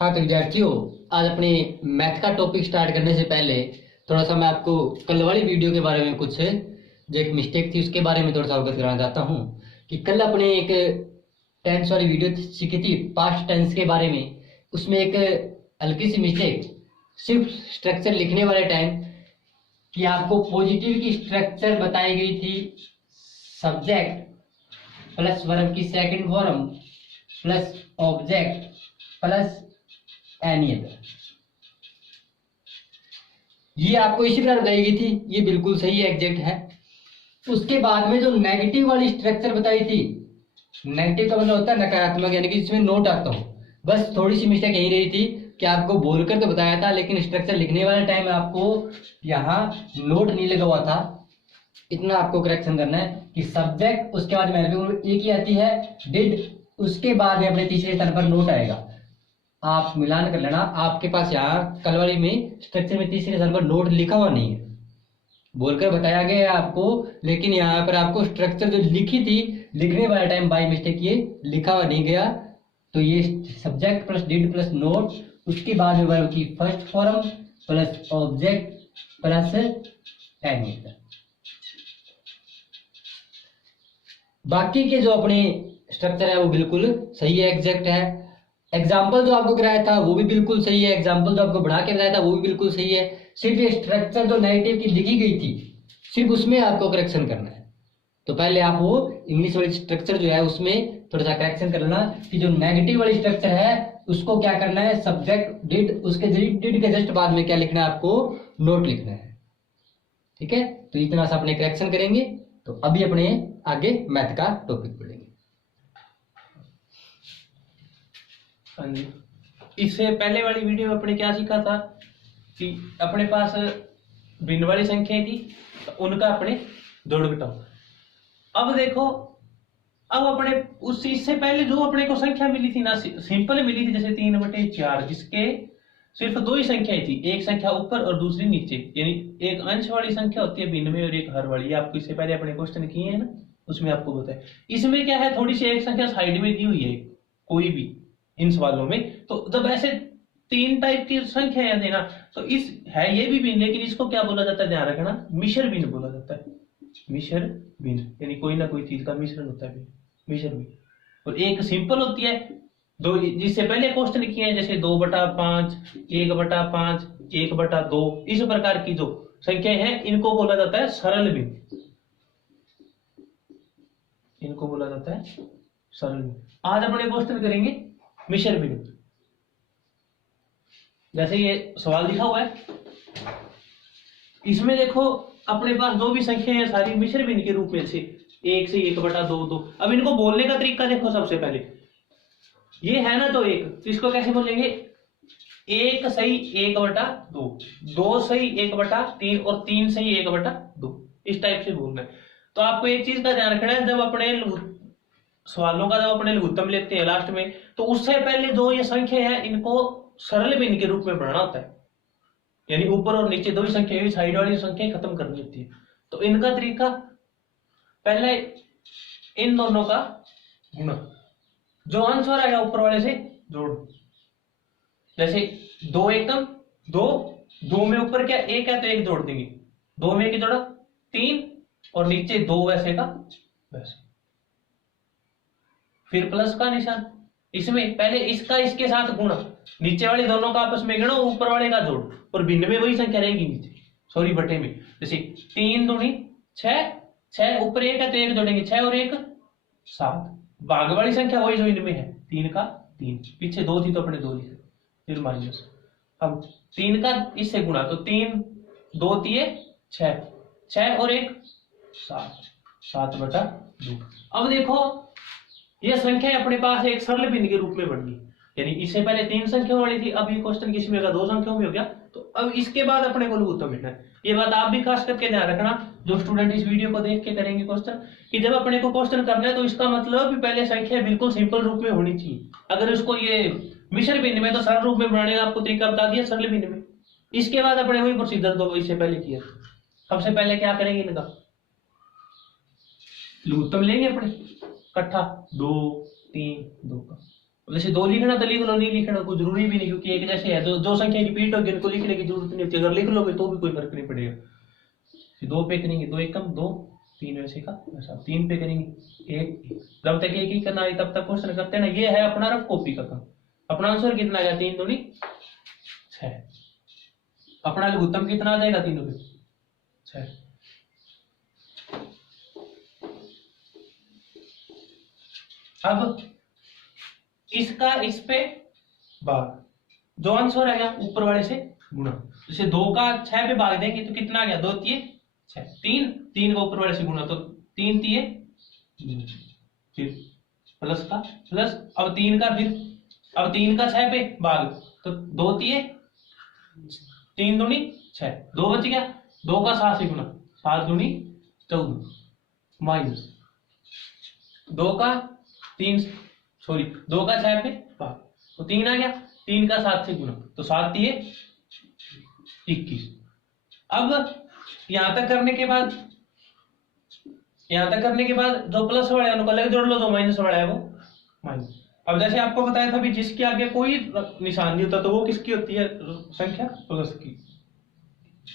हाँ तो विद्यार्थियों, आज अपने मैथ का टॉपिक स्टार्ट करने से पहले थोड़ा सा मैं आपको कल वाली वीडियो के बारे में कुछ जो एक मिस्टेक थी उसके बारे में थोड़ा सा अवगत कराना चाहता हूँ कि कल अपने एक टेंस वाली वीडियो सीखी थी पास्ट टेंस के बारे में। उसमें एक हल्की सी मिस्टेक, सिर्फ स्ट्रक्चर लिखने वाले टाइम कि आपको पॉजिटिव की स्ट्रक्चर बताई गई थी सब्जेक्ट प्लस वर्ब की second form plus object plus any other. ये आपको इसी प्रकार बताई गई थी, ये बिल्कुल सही एग्जैक्ट है। उसके बाद में जो नेगेटिव वाली स्ट्रक्चर बताई थी, नेगेटिव का मतलब होता है नकारात्मक, यानी कि जिसमें नोट आता हो। बस थोड़ी सी मिस्टेक यही रही थी कि आपको बोलकर तो बताया था लेकिन स्ट्रक्चर लिखने वाले टाइम आपको यहाँ नोट नहीं लगा हुआ था। इतना आपको करेक्शन करना है कि सब्जेक्ट उसके बाद में एक ही आती है डिड, उसके बाद में अपने तीसरे स्थान पर नोट आएगा। आप मिलान कर लेना, आपके पास यहाँ कलवारी में स्ट्रक्चर में तीसरे स्थान पर नोट लिखा हुआ नहीं है, बोलकर बताया गया है आपको, लेकिन यहाँ पर आपको स्ट्रक्चर जो लिखी थी लिखने वाले टाइम बाय मिस्टेक ये लिखा हुआ नहीं गया। तो ये subject plus did plus note, उसके बाद में वर्ब की first form plus object plus any. बाकी के जो अपने स्ट्रक्चर है वो बिल्कुल सही है, एग्जैक्ट है। एग्जाम्पल जो आपको कराया था वो भी बिल्कुल सही है, एग्जाम्पल जो आपको बढ़ा के बताया था वो भी बिल्कुल सही है। सिर्फ ये स्ट्रक्चर जो नेगेटिव की लिखी गई थी सिर्फ उसमें आपको करेक्शन करना है। तो पहले आप वो इंग्लिश वाली स्ट्रक्चर जो है उसमें थोड़ा सा करेक्शन कर लेना कि जो नेगेटिव वाली स्ट्रक्चर है उसको क्या करना है, सब्जेक्ट डिड, उसके डिड के जस्ट बाद में क्या लिखना है, आपको नोट लिखना है। ठीक है, तो इतना सा अपने करेक्शन करेंगे। तो अभी अपने आगे मैथ का टॉपिक पढ़ेंगे। हाँ जी, इससे पहले वाली वीडियो में अपने क्या सीखा था कि अपने पास भिन्न वाली संख्याएं थी तो उनका अपने जोड़ घटाओ। अब देखो, अब अपने उस इससे पहले जो अपने को संख्या मिली थी ना, सिंपल मिली थी, जैसे 3/4 जिसके सिर्फ दो ही संख्याएं थी, एक संख्या ऊपर और दूसरी नीचे, यानी एक अंश वाली संख्या होती है भिन्न में और एक हर वाली। आपको इससे पहले अपने क्वेश्चन किए हैं ना, उसमें आपको बताया। इसमें क्या है, थोड़ी सी एक संख्या साइड में दी हुई है कोई भी इन सवालों में। तो जब ऐसे तीन टाइप की संख्या देना तो इस है ये भी भिन्न, लेकिन इसको क्या बोला जाता है, ध्यान रखना, मिश्र भिन्न बोला जाता है। मिश्र भिन्न यानी कोई ना कोई चीज का मिश्रण होता है, मिश्र भिन्न। और एक सिंपल होती है दो, जिससे पहले क्वेश्चन किए हैं, जैसे 2/5, 1/5, 1/2, इस प्रकार की जो संख्या है इनको बोला जाता है सरल भिन्न, इनको बोला जाता है सरल भिन्न। आज अपने क्वेश्चन करेंगे मिश्र भिन्न। जैसे ये सवाल लिखा हुआ है, इसमें देखो अपने पास जो भी संख्या है सारी मिश्र भिन्न के रूप में से 1 से 1/2, 2। अब इनको बोलने का तरीका देखो, सबसे पहले ये है ना तो एक, तो इसको कैसे बोलेंगे, 1 सही 1/2, 2 सही 1/3 और 3 सही 1/2, इस टाइप से बोलना है। तो आपको एक चीज का ध्यान रखना है, जब अपने सवालों का जब अपने लघुत्तम लेते हैं लास्ट में, तो उससे पहले जो ये संख्या है इनको सरल भिन्न के रूप में बढ़ाना होता है, यानी ऊपर और नीचे दो ही संख्या, साइड वाली संख्या खत्म करनी होती है। तो इनका तरीका, पहले इन दोनों का गुणा, जो आंसर आएगा ऊपर वाले से जोड़। जैसे 2 एकम 2, 2 में ऊपर क्या 1 है तो 1 जोड़ देंगे, 2 में 1 जोड़ा 3 और नीचे 2 वैसे का वैसे, फिर प्लस का निशान। इसमें पहले इसका इसके साथ गुणा, नीचे वाले दोनों का आपस में गुणा, ऊपर वाले का जोड़, और भिन्न में वही संख्या रहेगी नीचे, सॉरी बटे में। जैसे 3 दूनी 6, 6 ऊपर 1 है तो 1 जोड़ेंगे, 6 और 1 7। भाग वाली संख्या वही जो इनमें है, 3 का 3, पीछे 2 थी तो अपने 2 लिखे, फिर माइनस। अब 3 का इससे गुणा, तो 3 2 दिए 6, 6 और 1 7, 7/2। अब देखो यह संख्या अपने पास एक सरल भिन्न के रूप में बढ़नी, यानी इससे पहले 3 संख्याओं वाली थी, अब ये क्वेश्चन किस में होगा, 2 संख्याओं में हो गया। तो अब इसके बाद अपने को लघुत्तम मिलना है। ये बात आप भी खास करके ध्यान रखना, जो स्टूडेंट इस वीडियो को देख के करेंगे क्वेश्चन, कि जब अपने को क्वेश्चन करना है तो इसका मतलब भी पहले संख्या बिल्कुल सिंपल रूप में होनी चाहिए। अगर उसको ये मिश्र भिन्न में तो सरल रूप में बनाने का आपको तरीका बता दिया, सरल भिन्न में। इसके बाद अपने वही प्रोसीजर दो इससे पहले किया। सबसे पहले क्या करेंगे, इनका लघुत्तम लेंगे अपने इकट्ठा, 2 3 2 का, जैसे 2 लिखना तो लिख लो, नहीं लिखना कोई जरूरी भी नहीं, क्योंकि एक जैसे है, जो संख्या रिपीट होगी उनको लिखने की जरूरत नहीं होती, अगर लिख लोगे तो भी कोई फर्क नहीं पड़ेगा। 2 पे करेंगे 2 एकम 2, 3 वैसे का वैसा, 3 पे करेंगे 1, जब तक एक ही करना है तब तक क्वेश्चन करते हैं ना। ये है अपना रफ कॉपी का काम। अपना आंसर कितना आ गया, 3 दूनी 6। अपना लघुत्तम कितना आ जाएगा, 3 पे 6। अब इसका इस पे भाग, जो आंसर आ गया ऊपर वाले से गुणा। जैसे 2 का 6 पे भाग देंगे तो कितना आ गया, 2 तिये 6, 3 का ऊपर वाले से गुणा तो 3 तिये, फिर प्लस का प्लस, अब 3 का, फिर अब 3 का 6 पे भाग तो 2 तिये 3 दूनी 6, 2 बच गया, 2 का 7 से गुणा 7 दूनी 14, माइनस 2 का 3 सॉरी 2 का 6 पे भाग तो 3 आ गया, 3 का 7 से गुणा तो 7 दिए 21। अब यहां तक करने के बाद जो प्लस वाला है उनको अलग जोड़ लो, जो माइनस वाला है वो माइनस। अब जैसे आपको बताया था भी जिसके आगे कोई निशान नहीं होता तो वो किसकी होती है, संख्या प्लस की।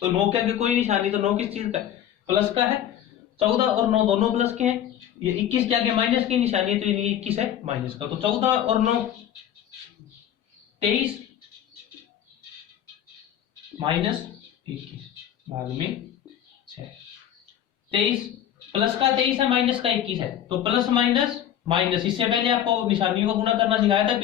तो 9 के आगे कोई निशान नहीं तो 9 किस चीज का, प्लस का है। 14 और 9 दोनों प्लस के हैं। ये 21 के आगे माइनस की निशानी है तो ये 21 है माइनस का। तो 14 और 9 23 माइनस 21 भाग में 6। 23 प्लस का 23 है, माइनस का 21 है, तो प्लस माइनस माइनस। इससे पहले आपको निशानियों को गुणा करना सिखाया था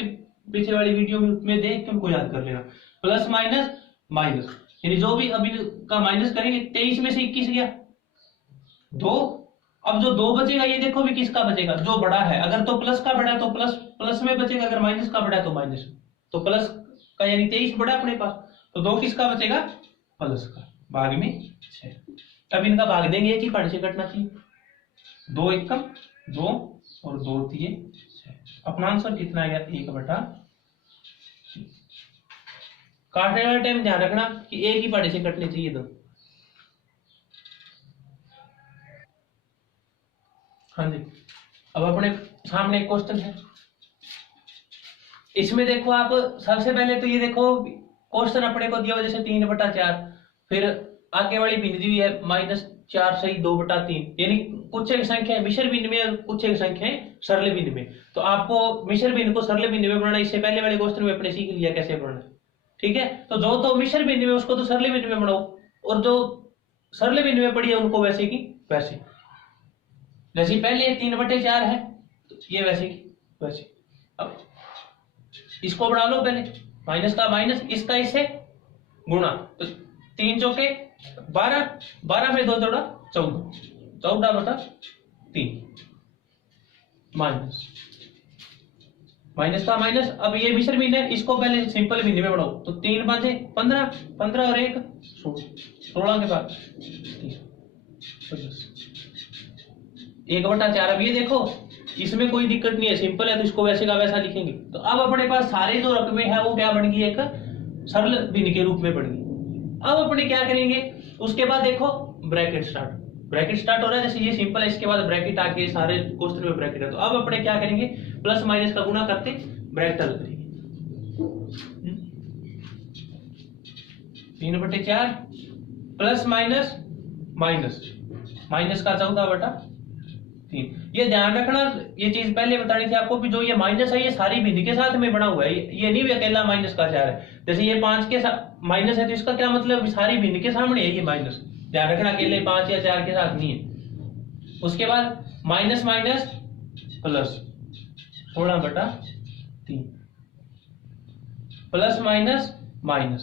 पीछे वाली वीडियो में देख के उनको याद कर लेना। प्लस माइनस माइनस, यानी जो भी अभी का माइनस करेंगे, 23 में से 21 गया 2। अब जो 2 बचेगा ये देखो भी किसका बचेगा, जो बड़ा है। अगर तो प्लस का बड़ा है तो प्लस प्लस में बचेगा, अगर माइनस का बड़ा है तो माइनस। तो प्लस का यानी 23 बड़ा अपने पास, तो 2 किसका बचेगा, प्लस का, भाग में 6। अब इनका भाग देंगे, एक ही पार्ट से कटना चाहिए। 2 एकम 2 और 2 तिये 6। अपना आंसर कितना आ गया, 1/3। काटने वाले टाइम ध्यान रखना कि एक ही पार्ट से कटने चाहिए दो। हाँ जी, अब अपने सामने एक क्वेश्चन है। इसमें देखो आप सबसे पहले तो ये देखो क्वेश्चन अपने को दिया हुआ जैसे 3/4, फिर आगे वाली भिन्न दी हुई है -4 सही 2/3, यानी कुछ एक संख्या मिश्र भिन्न में और कुछ एक संख्या सरल भिन्न में। तो आपको मिश्र भिन्न को सरल भिन्न में बनाना, इससे पहले वाले क्वेश्चन में अपने सीख लिया कैसे बनाना, ठीक है। तो जो तो मिश्र भिन्न में उसको तो सरल भिन्न में बनाओ, और जो सरल भिन्न में पड़ी है उनको वैसे की वैसे। जैसे पहले 3/4 है तो ये वैसे की वैसे। अब इसको बढ़ा लो पहले, माइनस का माइनस, इसका इससे गुणा, तो 3 चौके 12, 12 में 2 जोड़ा 14, 14/3 माइनस, माइनस का माइनस। अब ये मिश्र भिन्न है, इसको पहले सिंपल भिन्न में बढ़ाओ, तो 3 5 15, 15 और 1 16 के बाद 1/4। अब ये देखो इसमें कोई दिक्कत नहीं है, सिंपल है, तो इसको वैसे का वैसा लिखेंगे। तो अब अपने पास सारे जो रकमें हैं वो क्या बन गई, एक सरल भिन्न के रूप में बन गई। अब अपने क्या करेंगे, उसके बाद देखो ब्रैकेट स्टार्ट हो रहा है। जैसे ये सिंपल है, इसके बाद ब्रैकेट आके सारे क्वेश्चन में ब्रैकेट है। तो अब अपने क्या करेंगे, प्लस माइनस का गुणा करते ब्रैकेट अलग करेंगे। 3/4 प्लस माइनस माइनस, माइनस का 14/3। ये ध्यान रखना, ये चीज पहले बतानी थी आपको भी, जो ये माइनस है ये सारी भिन्न के साथ में बना हुआ है, ये नहीं भी अकेला माइनस का 4 है। जैसे ये 5 के साथ माइनस है तो इसका क्या मतलब, सारी भिन्न के सामने है ये माइनस। ध्यान रखना अकेले 5 या 4 के साथ नहीं है। उसके बाद minus minus plus 16/3 plus minus minus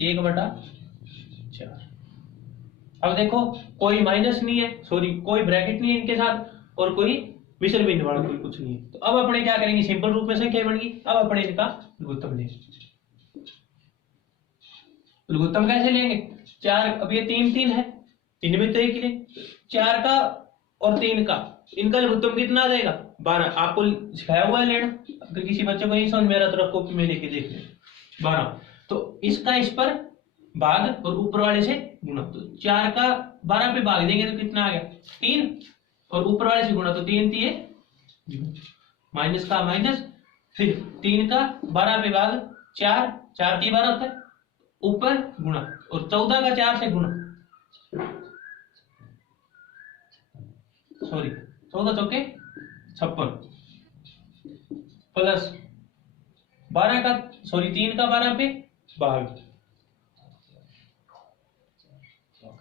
1/4। अब देखो कोई माइनस नहीं है, सॉरी कोई ब्रैकेट नहीं है इनके साथ, और कोई मिश्र भिन्न वाला कोई कुछ नहीं है। तो अब अपने क्या करेंगे, सिंपल रूप में संख्या बन गई। अब अपने इनका लघुत्तम लेंगे। लघुत्तम कैसे लेंगे, 4, अब ये 3 3 है, इनमें तो एक ही है, 4 का और 3 का, इनका लघुत्तम कितना आ जाएगा 12। आपको सिखाया हुआ है लेना, अगर किसी बच्चे को नहीं समझ में आ रहा तो रखो कॉपी में लेके देख ले 12। तो इसका इस पर भाग और ऊपर वाले से गुणा, तो 4 का 12 पे भाग देंगे तो कितना आ गया 3, और ऊपर वाले से गुणा तो 3 3 माइनस का माइनस फिर 3 का 12 पे भाग 4, 4 3 12 होता है, ऊपर गुणा, और 14 का 4 से गुणा, सॉरी 14 चौके 56, प्लस 12 का, सॉरी 3 का 12 पे भाग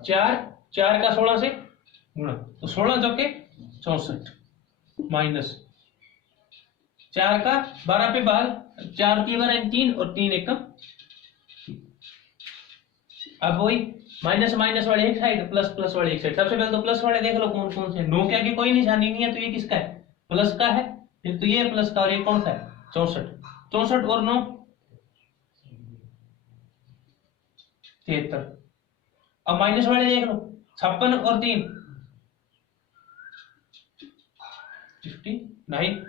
4, 4 का 16 से गुणा, तो 16 चौके 64, माइनस 4 का 12 पे भाग 4 3 12 3 और 3 एकम। अब वही माइनस माइनस वाले एक साइड, प्लस प्लस वाले एक साइड। सबसे पहले तो प्लस वाले देख लो कौन कौन से। 9 के आगे कोई निशानी नहीं है, तो ये किसका है? प्लस का है। फिर तो ये प्लस का, और ये कौन सा है? 64। 64 और 9 73। अब माइनस वाले देख लो, 56 और 3 59।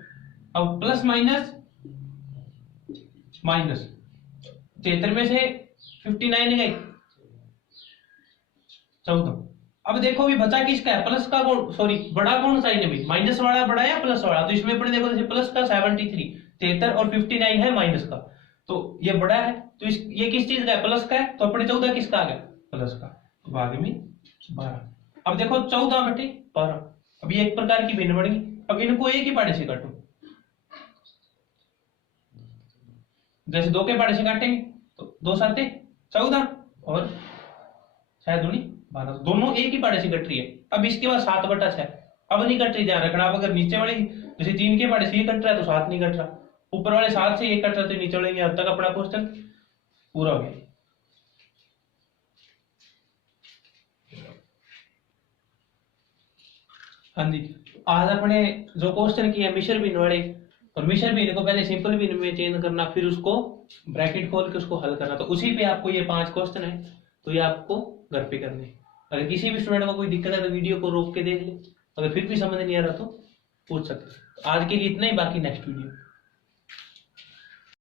अब प्लस माइनस माइनस 73 में से 59 गए 14। अब देखो भी बचा किसका है? प्लस का कौन, सॉरी बड़ा कौन सा है? माइनस वाला बड़ा या प्लस वाला? तो इसमें अपने देखो जैसे प्लस का 73, 73 और 59 है माइनस का, तो ये बड़ा है। तो इस ये किस चीज का है? प्लस का है। तो अपने 14 किसका आ गया? प्लस का। तो भाग में 12। अब देखो 14 बटे 12। अब ये एक प्रकार की भिन्न बन गई। अब इनको एक ही पाड़े से काटो, जैसे 2 के पाड़े से काटेंगे तो 2 7 14 और 6 दूनी 12, दोनों एक ही पाड़े से कट रही है। अब इसके बाद 7 बटा 6 अब नहीं कट रही, ध्यान रखना। अब अगर नीचे वाली जैसे 3 के पाड़े से ये कट रहा है तो 7 नहीं कट रहा, ऊपर वाले 7 से ये कट रहा है तो नीचे वाले। अब तक अपना क्वेश्चन पूरा हो गया। हाँ जी, आज अपने जो क्वेश्चन किया मिश्र भिन्न वाले, और मिश्र भिन्न को पहले सिंपल भिन्न में चेंज करना, फिर उसको ब्रैकेट खोल के उसको हल करना। तो उसी पे आपको ये 5 क्वेश्चन है, तो ये आपको घर पे करने हैं। अगर किसी भी स्टूडेंट को कोई दिक्कत है तो वीडियो को रोक के देख ले, अगर फिर भी समझ नहीं आ रहा तो पूछ सकते। आज के लिए इतना ही, बाकी नेक्स्ट वीडियो।